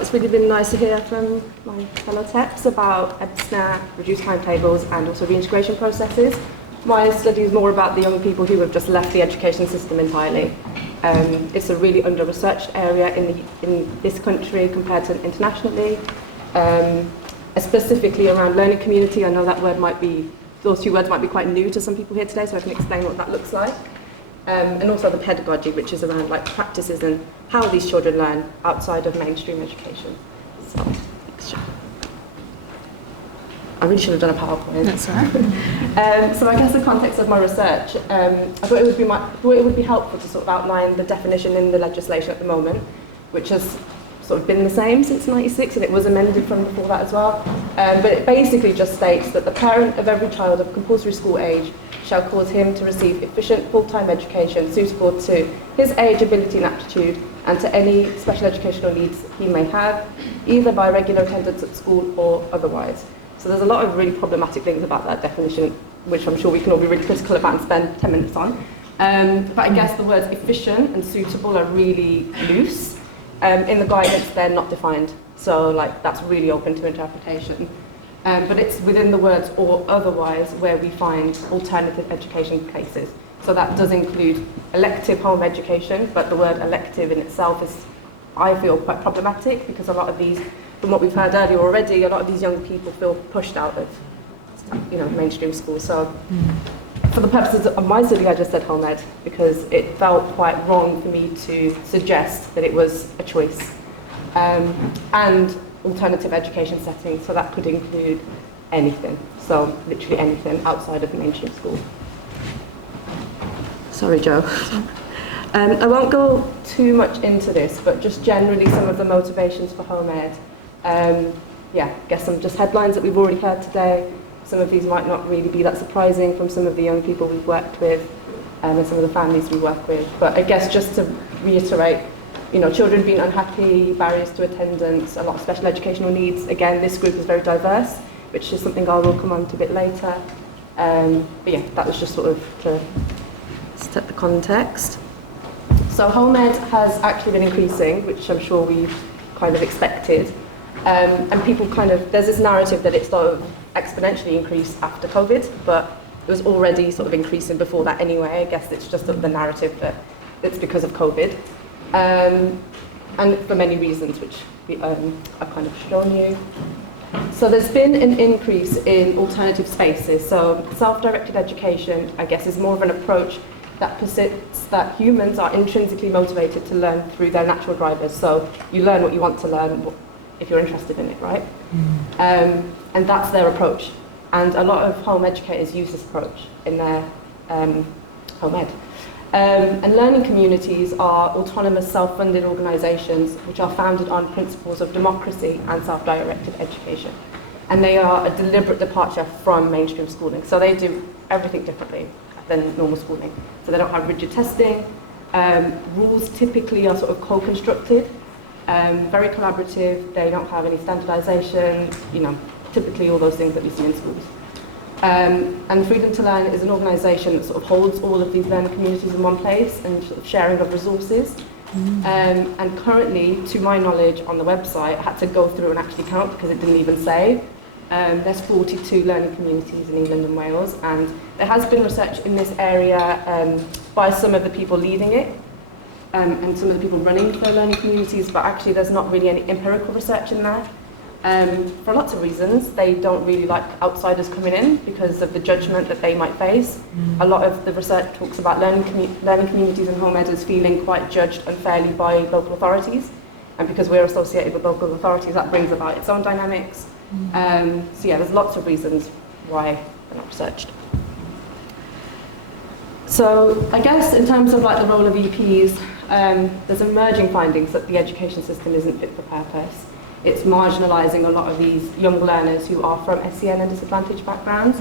It's really been nice to hear from my fellow TEPs about EBSNA, reduced timetables and also reintegration processes. My study is more about the young people who have just left the education system entirely. It's a really under-researched area in this country compared to internationally, specifically around learning community. I know that word those two words might be quite new to some people here today, so I can explain what that looks like. And also the pedagogy, which is around like practices and how these children learn outside of mainstream education. So, I really should have done a PowerPoint. That's all right. So I guess the context of my research, I thought it would be helpful to sort of outline the definition in the legislation at the moment, which has sort of been the same since '96, and it was amended from before that as well. But it basically just states that the parent of every child of compulsory school age shall cause him to receive efficient full-time education suitable to his age, ability and aptitude, and to any special educational needs he may have, either by regular attendance at school or otherwise. So there's a lot of really problematic things about that definition, which I'm sure we can all be really critical about and spend 10 minutes on. But I guess the words efficient and suitable are really loose. In the guidance, they're not defined. So like that's really open to interpretation. But it's within the words or otherwise where we find alternative education cases. So that does include elective home education, but the word elective in itself is, I feel, quite problematic because a lot of these, from what we've heard earlier already, a lot of these young people feel pushed out of mainstream schools. So for the purposes of my study, I just said home ed because it felt quite wrong for me to suggest that it was a choice. And alternative education settings, so that could include anything, so literally anything outside of mainstream school. Sorry, Joe. I won't go too much into this, but just generally some of the motivations for home ed. I guess some just headlines that we've already heard today. Some of these might not really be that surprising from some of the young people we've worked with and some of the families we work with. But I guess just to reiterate, children being unhappy, barriers to attendance, a lot of special educational needs. Again, this group is very diverse, which is something I will come on to a bit later. That was just sort of to set the context. So home ed has actually been increasing, which I'm sure we've kind of expected. And people there's this narrative that it sort of exponentially increased after COVID, but it was already sort of increasing before that anyway. I guess it's just the narrative that it's because of COVID. And for many reasons, which I've kind of shown you. So there's been an increase in alternative spaces. So self-directed education, I guess, is more of an approach that posits that humans are intrinsically motivated to learn through their natural drivers. So you learn what you want to learn if you're interested in it, right? And that's their approach. And a lot of home educators use this approach in their home ed. And learning communities are autonomous, self-funded organisations which are founded on principles of democracy and self-directed education. And they are a deliberate departure from mainstream schooling. So they do everything differently than normal schooling. So they don't have rigid testing. Rules typically are sort of co-constructed, very collaborative. They don't have any standardisation, typically all those things that we see in schools. And Freedom to Learn is an organisation that sort of holds all of these learning communities in one place and sort of sharing of resources. And currently, to my knowledge, on the website, I had to go through and actually count because it didn't even say. There's 42 learning communities in England and Wales, and there has been research in this area by some of the people leading it and some of the people running the learning communities, but actually there's not really any empirical research in there. For lots of reasons. They don't really like outsiders coming in because of the judgment that they might face. A lot of the research talks about learning communities and home editors feeling quite judged unfairly by local authorities. And because we're associated with local authorities, that brings about its own dynamics. There's lots of reasons why they're not researched. So I guess in terms of the role of EPs, there's emerging findings that the education system isn't fit for purpose. It's marginalising a lot of these young learners who are from SEN and disadvantaged backgrounds.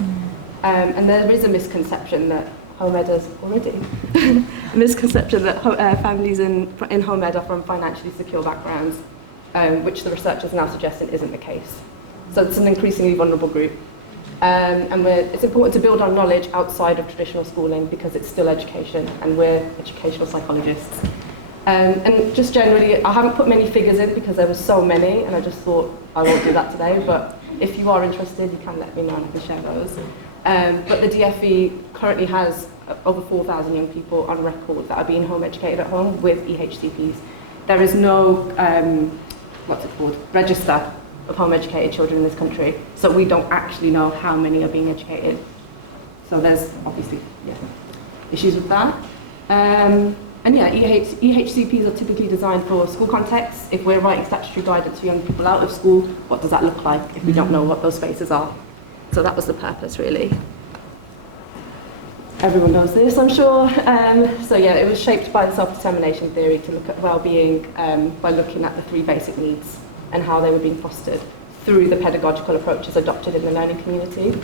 And there is a misconception that home ed is already, a misconception that families in home ed are from financially secure backgrounds, which the research is now suggesting isn't the case. So it's an increasingly vulnerable group. And it's important to build on knowledge outside of traditional schooling because it's still education, and we're educational psychologists. And just generally, I haven't put many figures in because there were so many, and I just thought I won't do that today, but if you are interested, you can let me know and I can share those. But the DFE currently has over 4,000 young people on record that are being home educated at home with EHCPs. There is no, register of home educated children in this country, so we don't actually know how many are being educated. So there's obviously issues with that. And yeah, EHCPs are typically designed for school contexts. If we're writing statutory guidance for young people out of school, what does that look like if we don't know what those spaces are? So that was the purpose, really. Everyone knows this, I'm sure. So yeah, it was shaped by the self-determination theory to look at well-being by looking at the 3 basic needs and how they were being fostered through the pedagogical approaches adopted in the learning community.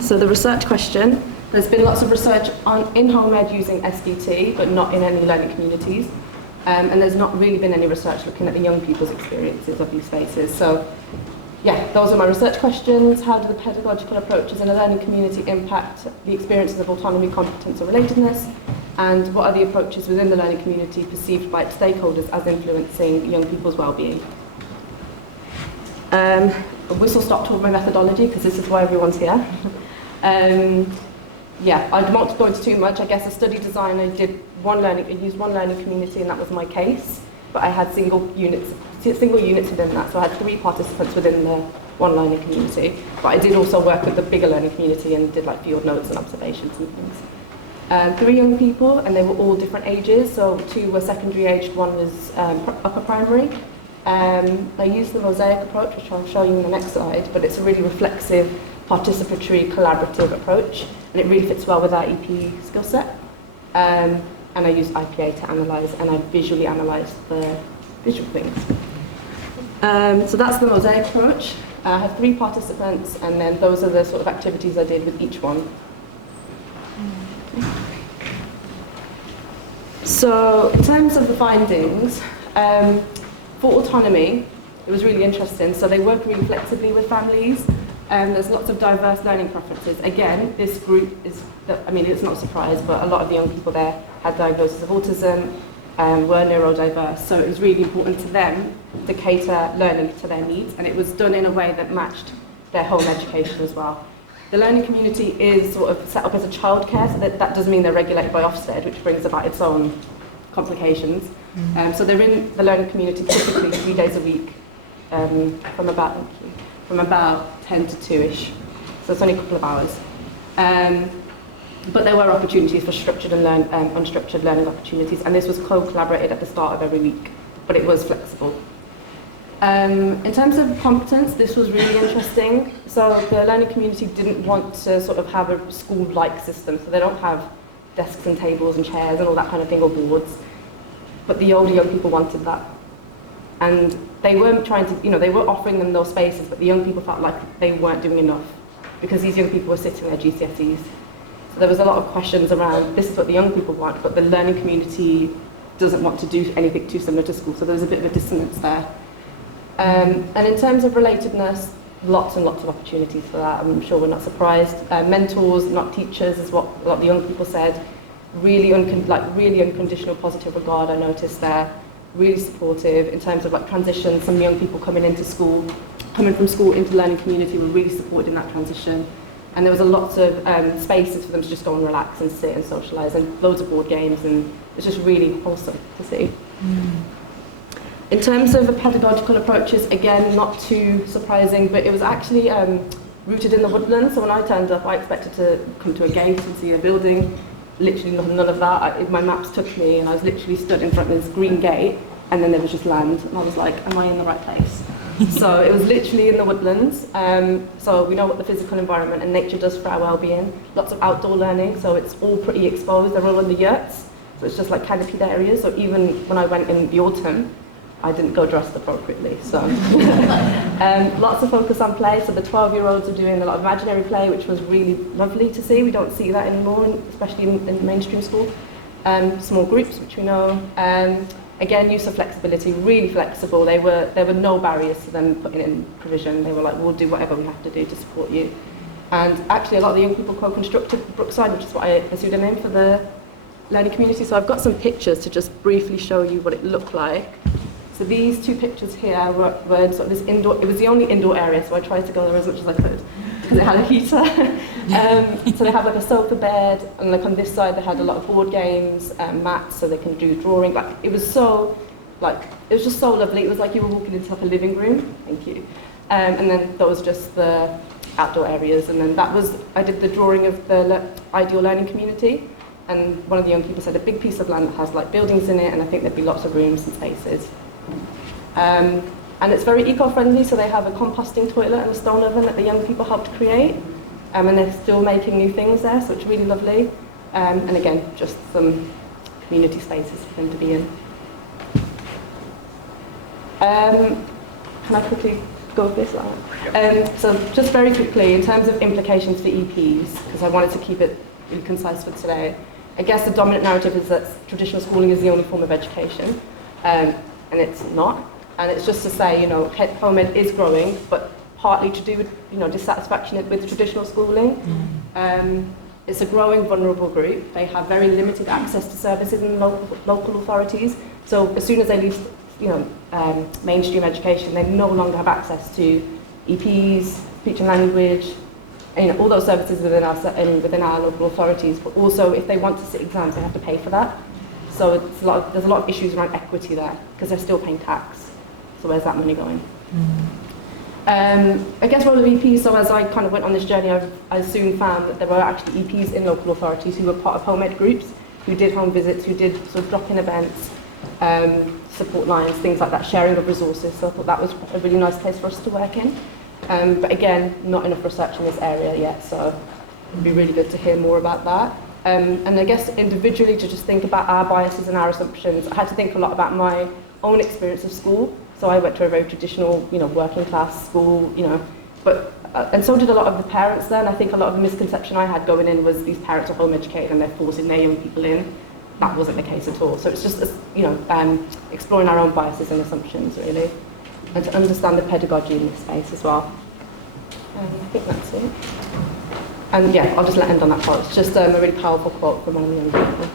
So the research question. There's been lots of research in home ed using SDT, but not in any learning communities. And there's not really been any research looking at the young people's experiences of these spaces. So yeah, those are my research questions. How do the pedagogical approaches in a learning community impact the experiences of autonomy, competence, or relatedness? And what are the approaches within the learning community perceived by its stakeholders as influencing young people's well-being? Whistle stop tour of my methodology, because this is why everyone's here. Yeah, I won't go into too much. I guess a study design, I used one learning community, and that was my case. But I had single units within that, so I had 3 participants within the one learning community. But I did also work with the bigger learning community and did like field notes and observations and things. 3 young people, and they were all different ages. So 2 were secondary aged, 1 was upper primary. I used the mosaic approach, which I'll show you in the next slide, but it's a really reflexive, participatory, collaborative approach, and it really fits well with our EP skill set. And I used IPA to analyse, and I visually analysed the visual things. So that's the mosaic approach. I had 3 participants, and then those are the sort of activities I did with each one. So in terms of the findings, for autonomy, it was really interesting. So they work really flexibly with families. There's lots of diverse learning preferences. Again, this group is, it's not a surprise, but a lot of the young people there had diagnosis of autism, were neurodiverse. So it was really important to them to cater learning to their needs, and it was done in a way that matched their home education as well. The learning community is sort of set up as a childcare, so that does mean they're regulated by Ofsted, which brings about its own complications. So they're in the learning community typically 3 days a week, from about 10 to 2-ish, so it's only a couple of hours. But there were opportunities for structured and unstructured learning opportunities, and this was co-collaborated at the start of every week, but it was flexible. In terms of competence, this was really interesting. So the learning community didn't want to sort of have a school-like system, so they don't have desks and tables and chairs and all that kind of thing, or boards, but the older young people wanted that. And they weren't trying to, they were offering them those spaces, but the young people felt like they weren't doing enough because these young people were sitting their GCSEs. So there was a lot of questions around, this is what the young people want, but the learning community doesn't want to do anything too similar to school, so there was a bit of a dissonance there. And in terms of relatedness, lots and lots of opportunities for that. I'm sure we're not surprised. Mentors, not teachers, is what a lot of the young people said. Really unconditional positive regard, I noticed there. Really supportive in terms of like transition. Some young people coming from school into learning community were really supported in that transition. And there was a lot of spaces for them to just go and relax and sit and socialise, and loads of board games, and it's just really wholesome to see. In terms of the pedagogical approaches, again, not too surprising, but it was actually rooted in the woodlands. So when I turned up, I expected to come to a gate and see a building. Literally none of that. My maps took me, and I was literally stood in front of this green gate, and then there was just land, and I was like, am I in the right place? So it was literally in the woodlands. So we know what the physical environment and nature does for our well-being. Lots of outdoor learning, so it's all pretty exposed. They're all in the yurts, so it's just like canopied areas. So even when I went in the autumn, I didn't go dressed appropriately. So lots of focus on play. So the 12-year-olds are doing a lot of imaginary play, which was really lovely to see. We don't see that anymore, especially in mainstream school. Small groups, which we know. Again, use of flexibility, really flexible. There were no barriers to them putting in provision. They were like, we'll do whatever we have to do to support you. And actually, a lot of the young people co-constructed Brookside, which is what I pursued a name for the learning community. So I've got some pictures to just briefly show you what it looked like. So these two pictures here were in sort of this indoor, it was the only indoor area, so I tried to go there as much as I could, because it had a heater. So they have like a sofa bed, and like on this side they had a lot of board games, mats, so they can do drawing. Like it was so, like, it was just so lovely. It was like you were walking into like a living room. Thank you. And then that was just the outdoor areas, and then that was, I did the drawing of the ideal learning community, and one of the young people said a big piece of land that has like buildings in it, and I think there'd be lots of rooms and spaces. And it's very eco-friendly, so they have a composting toilet and a stone oven that the young people helped create, and they're still making new things there, so it's really lovely. And again, just some community spaces for them to be in. Can I quickly go with this line? So just very quickly, in terms of implications for EPs, because I wanted to keep it really concise for today, I guess the dominant narrative is that traditional schooling is the only form of education, and it's not. And it's just to say, you know, home ed is growing, but partly to do with, you know, dissatisfaction with traditional schooling. It's a growing vulnerable group. They have very limited access to services in local authorities. So as soon as they leave, you know, mainstream education, they no longer have access to EPs, speech and language, and, you know, all those services within our local authorities. But also, if they want to sit exams, they have to pay for that. So it's there's a lot of issues around equity there, because they're still paying tax. So where's that money going? I guess role of EPs, so as I kind of went on this journey, I soon found that there were actually EPs in local authorities who were part of home ed groups, who did home visits, who did sort of drop-in events, support lines, things like that, sharing of resources. So I thought that was a really nice place for us to work in. But again, not enough research in this area yet, so it'd be really good to hear more about that. And I guess individually, to just think about our biases and our assumptions, I had to think a lot about my own experience of school. So I went to a very traditional, you know, working class school, you know, but and so did a lot of the parents there. And I think a lot of the misconception I had going in was these parents are home educated and they're forcing their young people in. That wasn't the case at all. So it's just, you know, exploring our own biases and assumptions, really, and to understand the pedagogy in this space as well. I think that's it. And yeah, I'll just end on that quote. It's just a really powerful quote from one of the young people.